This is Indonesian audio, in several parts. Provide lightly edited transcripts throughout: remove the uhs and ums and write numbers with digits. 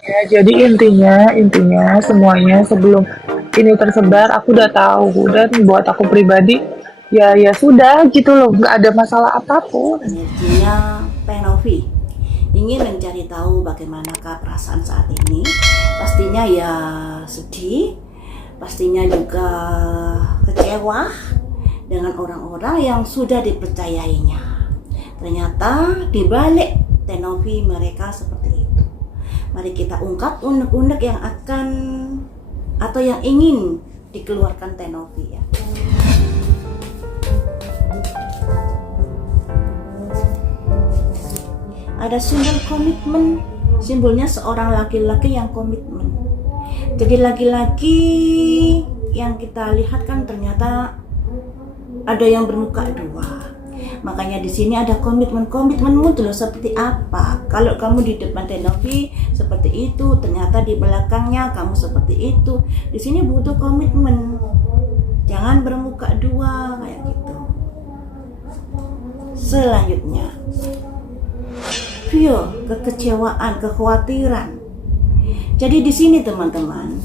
Ya, jadi intinya semuanya sebelum ini tersebar aku udah tahu dan buat aku pribadi ya sudah gitu loh, nggak ada masalah apapun. Energinya Penovi ingin mencari tahu bagaimanakah perasaan saat ini. Pastinya ya sedih, pastinya juga kecewa dengan orang-orang yang sudah dipercayainya. Ternyata di balik Tenovi mereka seperti itu. Mari kita ungkap unek-unek yang akan atau yang ingin dikeluarkan Tenovi ya. Ada simbol komitmen, simbolnya seorang laki-laki yang komitmen. Jadi laki-laki yang kita lihat kan ternyata ada yang bermuka dua. Makanya di sini ada komitmenmu dulu seperti apa. Kalau kamu di depan Tenovi seperti itu, ternyata di belakangnya kamu seperti itu. Di sini butuh komitmen. Jangan bermuka dua kayak gitu. Selanjutnya, kekecewaan, kekhawatiran. Jadi di sini teman-teman,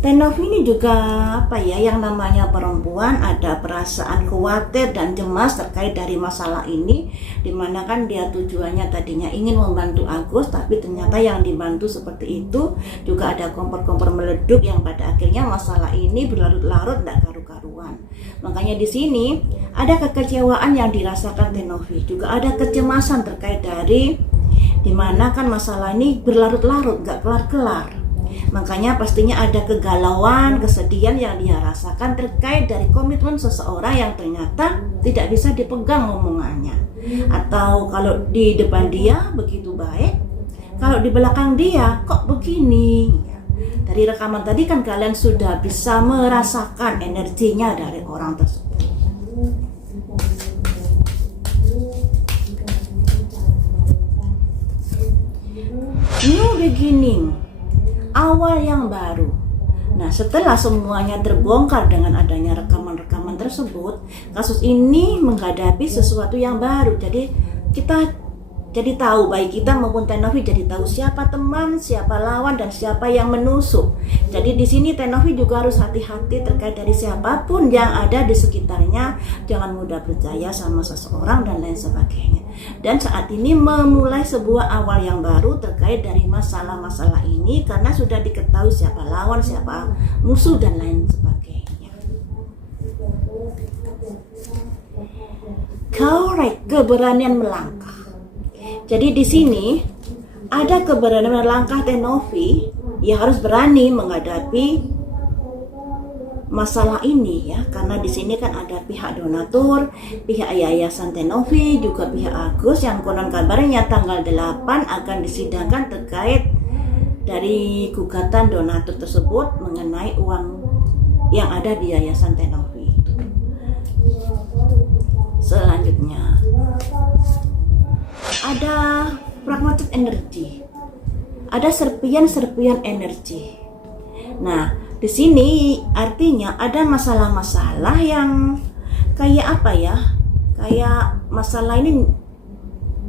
Tenovi ini juga apa ya, yang namanya perempuan ada perasaan khawatir dan cemas terkait dari masalah ini, dimana kan dia tujuannya tadinya ingin membantu Agus, tapi ternyata yang dibantu seperti itu, juga ada kompor-kompor meleduk yang pada akhirnya masalah ini berlarut-larut tidak karu-karuan. Makanya di sini ada kekecewaan yang dirasakan Tenovi, juga ada kecemasan terkait dari dimana kan masalah ini berlarut-larut gak kelar-kelar. Makanya pastinya ada kegalauan, kesedihan yang dia rasakan terkait dari komitmen seseorang yang ternyata tidak bisa dipegang omongannya. Atau kalau di depan dia begitu baik, kalau di belakang dia kok begini. Dari rekaman tadi kan kalian sudah bisa merasakan energinya dari orang tersebut. New beginning, awal yang baru. Nah, setelah semuanya terbongkar dengan adanya rekaman-rekaman tersebut, kasus ini menghadapi sesuatu yang baru. Jadi kita jadi tahu, baik kita maupun Tenovi jadi tahu siapa teman, siapa lawan, dan siapa yang menusuk. Jadi di sini Tenovi juga harus hati-hati terkait dari siapapun yang ada di sekitarnya. Jangan mudah percaya sama seseorang dan lain sebagainya. Dan saat ini memulai sebuah awal yang baru terkait dari masalah-masalah ini, karena sudah diketahui siapa lawan, siapa musuh, dan lain sebagainya. Correct, keberanian melangkah. Jadi di sini ada keberanian melangkah Tenovi, ya harus berani menghadapi masalah ini ya, karena di sini kan ada pihak donatur, pihak yayasan Tenovi, juga pihak Agus yang konon kabarnya tanggal 8 akan disidangkan terkait dari gugatan donatur tersebut mengenai uang yang ada di yayasan Tenovi. Selanjutnya ada fragmented energy, ada serpian-serpian energi. Nah, di sini artinya ada masalah-masalah yang kayak apa ya? Kayak masalah ini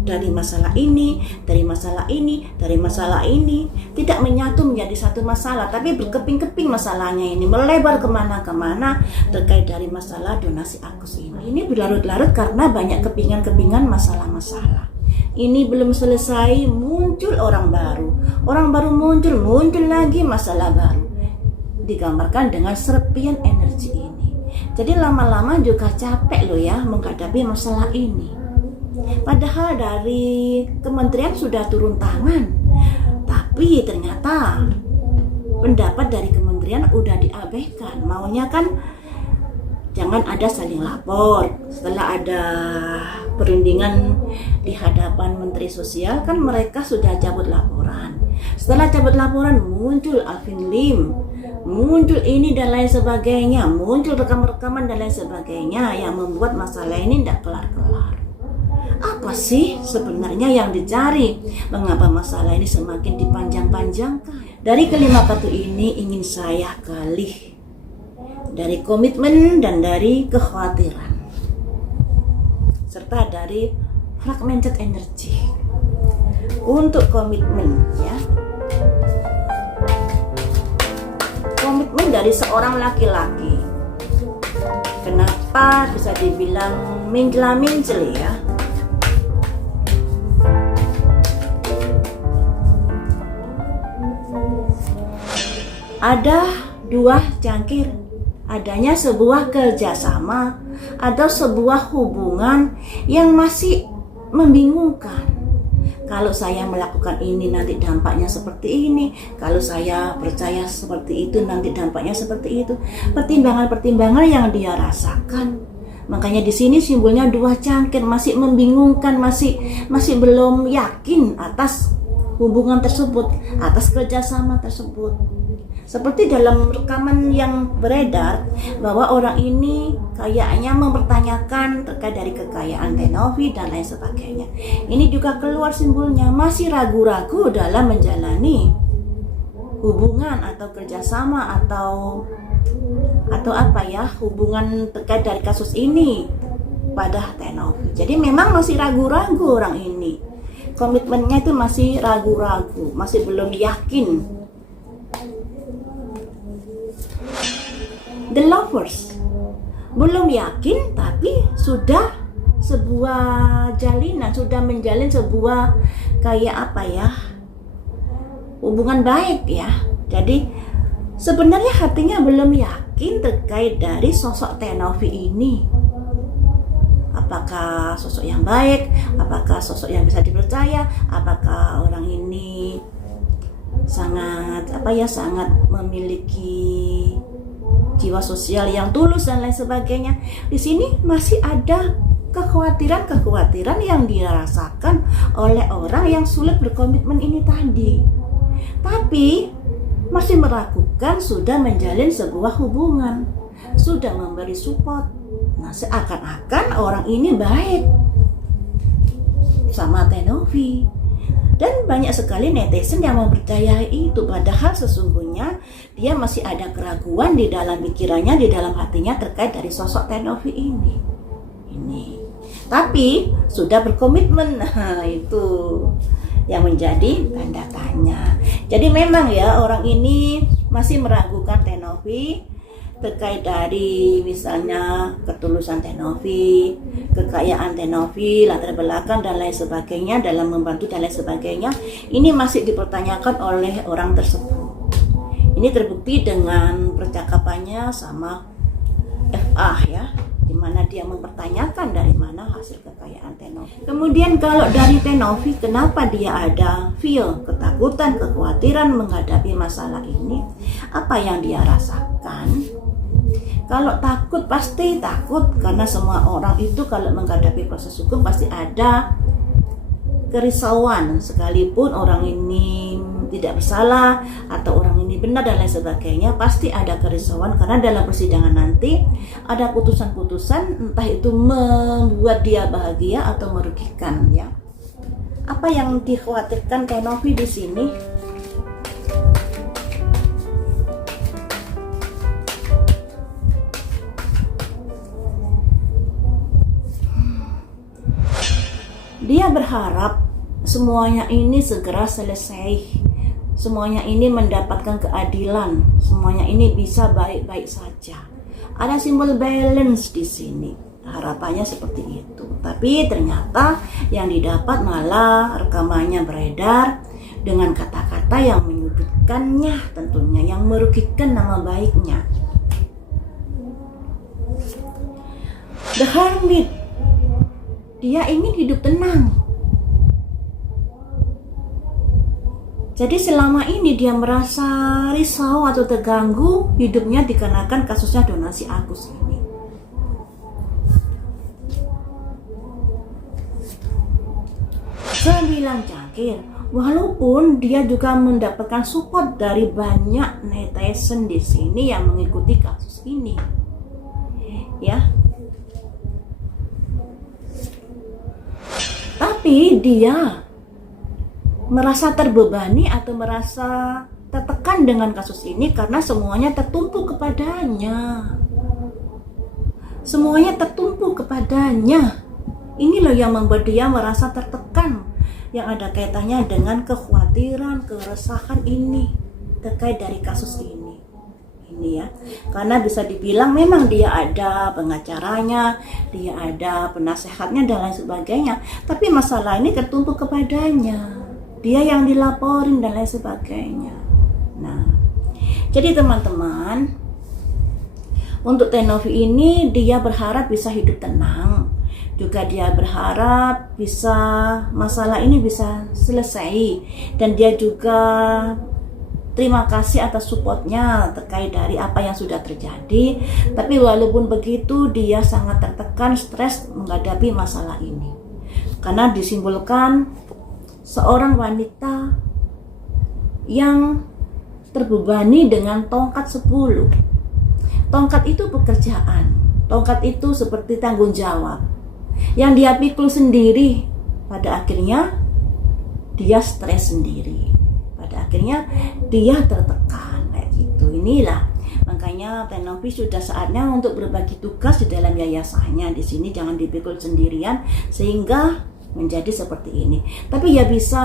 dari masalah ini, dari masalah ini, dari masalah ini, tidak menyatu menjadi satu masalah, tapi berkeping-keping masalahnya ini, melebar kemana-kemana terkait dari masalah donasi Agus ini. Ini berlarut-larut karena banyak kepingan-kepingan masalah-masalah. Ini belum selesai, muncul orang baru muncul lagi masalah baru, digambarkan dengan serpian energi ini. Jadi lama-lama juga capek loh ya menghadapi masalah ini. Padahal dari kementerian sudah turun tangan, tapi ternyata pendapat dari kementerian udah diabaikan. Maunya kan jangan ada saling lapor. Setelah ada perundingan di hadapan Menteri Sosial kan mereka sudah cabut laporan. Setelah cabut laporan muncul Alvin Lim, muncul ini dan lain sebagainya, muncul rekam-rekaman dan lain sebagainya yang membuat masalah ini tidak kelar-kelar. Apa sih sebenarnya yang dicari? Mengapa masalah ini semakin dipanjang-panjangkan? Dari kelima kartu ini ingin saya gali dari komitmen dan dari kekhawatiran, serta dari fragmented energy. Untuk komitmen ya, dari seorang laki-laki. Kenapa bisa dibilang minjla-minjli ya? Ada dua cangkir, adanya sebuah kerjasama atau sebuah hubungan yang masih membingungkan. Kalau saya melakukan ini nanti dampaknya seperti ini, kalau saya percaya seperti itu nanti dampaknya seperti itu. Pertimbangan-pertimbangan yang dia rasakan. Makanya di sini simbolnya dua cangkir, masih membingungkan, masih belum yakin atas hubungan tersebut, atas kerjasama tersebut. Seperti dalam rekaman yang beredar bahwa orang ini kayaknya mempertanyakan terkait dari kekayaan Tenovi dan lain sebagainya. Ini juga keluar simbolnya masih ragu-ragu dalam menjalani hubungan atau kerjasama atau apa ya, hubungan terkait dari kasus ini pada Tenovi. Jadi memang masih ragu-ragu orang ini. Komitmennya itu masih ragu-ragu, masih belum yakin. The Lovers belum yakin tapi sudah sebuah jalinan, sudah menjalin sebuah kayak apa ya, hubungan baik ya. Jadi sebenarnya hatinya belum yakin terkait dari sosok Tenovi ini. Apakah sosok yang baik, apakah sosok yang bisa dipercaya, apakah orang ini sangat sangat memiliki jiwa sosial yang tulus dan lain sebagainya. Di sini masih ada kekhawatiran yang dirasakan oleh orang yang sulit berkomitmen ini tadi. Tapi masih meragukan sudah menjalin sebuah hubungan, sudah memberi support. Nah, seakan-akan orang ini baik sama Tenovi. Dan banyak sekali netizen yang mempercayai itu, padahal sesungguhnya dia masih ada keraguan di dalam pikirannya, di dalam hatinya terkait dari sosok Tenovi ini. Tapi sudah berkomitmen, nah itu yang menjadi tanda tanya. Jadi memang ya orang ini masih meragukan Tenovi terkait dari misalnya ketulusan Tenovi, kekayaan Tenovi, latar belakang dan lain sebagainya, dalam membantu dan lain sebagainya. Ini masih dipertanyakan oleh orang tersebut. Ini terbukti dengan percakapannya sama FA ya, di mana dia mempertanyakan dari mana hasil kekayaan Tenovi. Kemudian kalau dari Tenovi, kenapa dia ada feel, ketakutan, kekhawatiran menghadapi masalah ini? Apa yang dia rasakan? Kalau takut, pasti takut, karena semua orang itu kalau menghadapi proses hukum pasti ada kerisauan, sekalipun orang ini tidak bersalah atau orang ini benar dan lain sebagainya, pasti ada kerisauan karena dalam persidangan nanti ada putusan-putusan, entah itu membuat dia bahagia atau merugikan ya. Apa yang dikhawatirkan Tenovi di sini? Dia berharap semuanya ini segera selesai, semuanya ini mendapatkan keadilan, semuanya ini bisa baik-baik saja. Ada simbol balance di sini, harapannya seperti itu. Tapi ternyata yang didapat malah rekamannya beredar dengan kata-kata yang menyudutkannya, tentunya yang merugikan nama baiknya. The Hermit, dia ingin hidup tenang. Jadi selama ini dia merasa risau atau terganggu hidupnya dikarenakan kasusnya donasi Agus ini. Sembilan cangkir, walaupun dia juga mendapatkan support dari banyak netizen di sini yang mengikuti kasus ini, ya. Tapi dia merasa terbebani atau merasa tertekan dengan kasus ini karena semuanya tertumpuk kepadanya. Semuanya tertumpuk kepadanya. Ini loh yang membuat dia merasa tertekan, yang ada kaitannya dengan kekhawatiran, keresahan ini terkait dari kasus ini. ini ya, karena bisa dibilang memang dia ada pengacaranya, dia ada penasehatnya dan lain sebagainya, tapi masalah ini tertumpuk kepadanya, dia yang dilaporin dan lain sebagainya. Nah, jadi teman-teman, untuk Teh Novi ini dia berharap bisa hidup tenang, juga dia berharap bisa masalah ini bisa selesai, dan dia juga terima kasih atas supportnya terkait dari apa yang sudah terjadi. Tapi walaupun begitu, dia sangat tertekan, stres menghadapi masalah ini. Karena disimbolkan seorang wanita yang terbebani dengan tongkat 10. Tongkat itu pekerjaan. Tongkat itu seperti tanggung jawab yang dia pikul sendiri. Pada akhirnya dia stres sendiri. Akhirnya dia tertekan kayak gitu. Inilah makanya Teh Novi sudah saatnya untuk berbagi tugas di dalam yayasannya. Di sini jangan dipikul sendirian sehingga menjadi seperti ini. Tapi ya bisa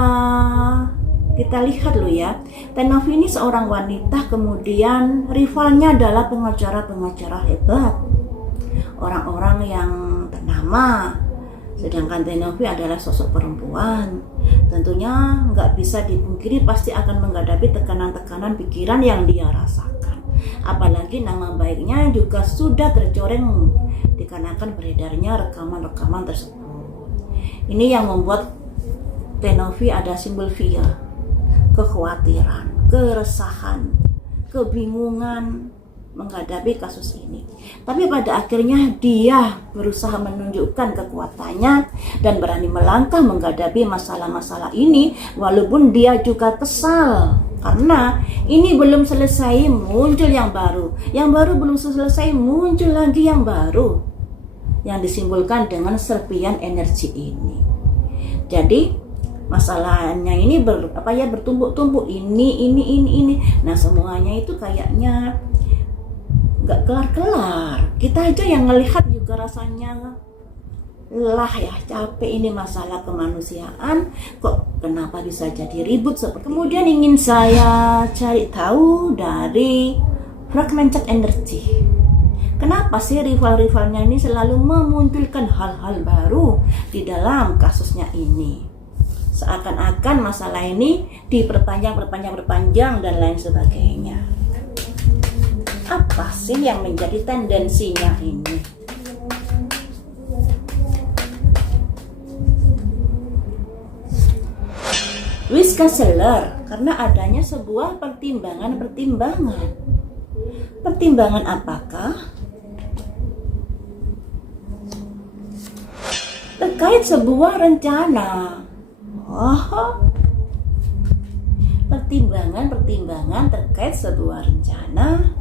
kita lihat loh ya, Teh Novi ini seorang wanita, kemudian rivalnya adalah pengacara-pengacara hebat, orang-orang yang ternama. Sedangkan Teh Novi adalah sosok perempuan, tentunya nggak bisa dipungkiri pasti akan menghadapi tekanan-tekanan pikiran yang dia rasakan. Apalagi nama baiknya juga sudah tercoreng dikarenakan beredarnya rekaman-rekaman tersebut. Ini yang membuat Teh Novi ada simbol fear, kekhawatiran, keresahan, kebingungan menghadapi kasus ini. Tapi pada akhirnya dia berusaha menunjukkan kekuatannya dan berani melangkah menghadapi masalah-masalah ini, walaupun dia juga kesal karena ini belum selesai muncul yang baru belum selesai muncul lagi yang baru, yang disimbolkan dengan serpian energi ini. Jadi masalahnya ini bertumpuk-tumpuk, ini. Nah, semuanya itu kayaknya nggak kelar-kelar. Kita aja yang ngelihat juga rasanya lelah ya, capek. Ini masalah kemanusiaan, kok kenapa bisa jadi ribut seperti kemudian ingin saya cari tahu dari fragmented energy. Kenapa sih rival-rivalnya ini selalu memunculkan hal-hal baru di dalam kasusnya ini? Seakan-akan masalah ini diperpanjang dan lain sebagainya. Apa sih yang menjadi tendensinya ini? Wisconseller, karena adanya sebuah pertimbangan. Pertimbangan apakah? Terkait sebuah rencana. Pertimbangan terkait sebuah rencana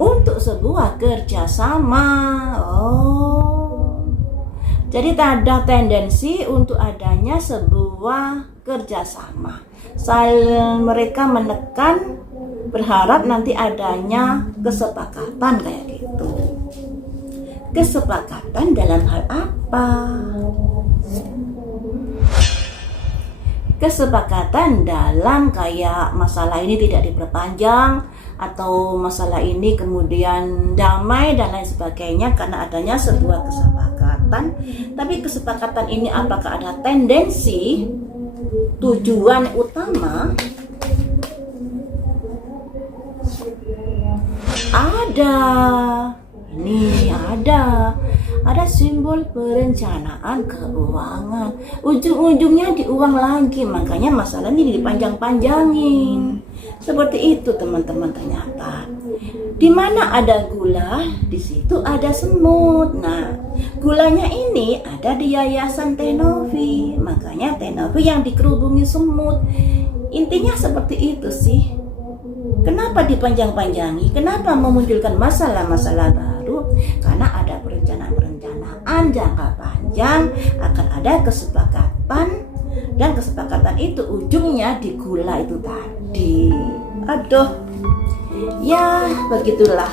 untuk sebuah kerjasama. Jadi ada tendensi untuk adanya sebuah kerjasama. Mereka menekan, berharap nanti adanya kesepakatan kayak gitu. Kesepakatan dalam hal apa? Kesepakatan dalam kayak masalah ini tidak diperpanjang, atau masalah ini kemudian damai dan lain sebagainya karena adanya sebuah kesepakatan. Tapi kesepakatan ini apakah ada tendensi tujuan utama? Ada. Ini ada simbol perencanaan keuangan, ujung-ujungnya di uang lagi, makanya masalah ini dipanjang-panjangin. Seperti itu teman-teman. Ternyata di mana ada gula, di situ ada semut. Nah, gulanya ini ada di yayasan Teh Novi, makanya Teh Novi yang dikerubungi semut. Intinya seperti itu sih. Kenapa dipanjang-panjangi? Kenapa memunculkan masalah-masalah baru? Karena ada perencanaan jangka panjang, akan ada kesepakatan, dan kesepakatan itu ujungnya di gula itu tadi. Aduh, ya begitulah.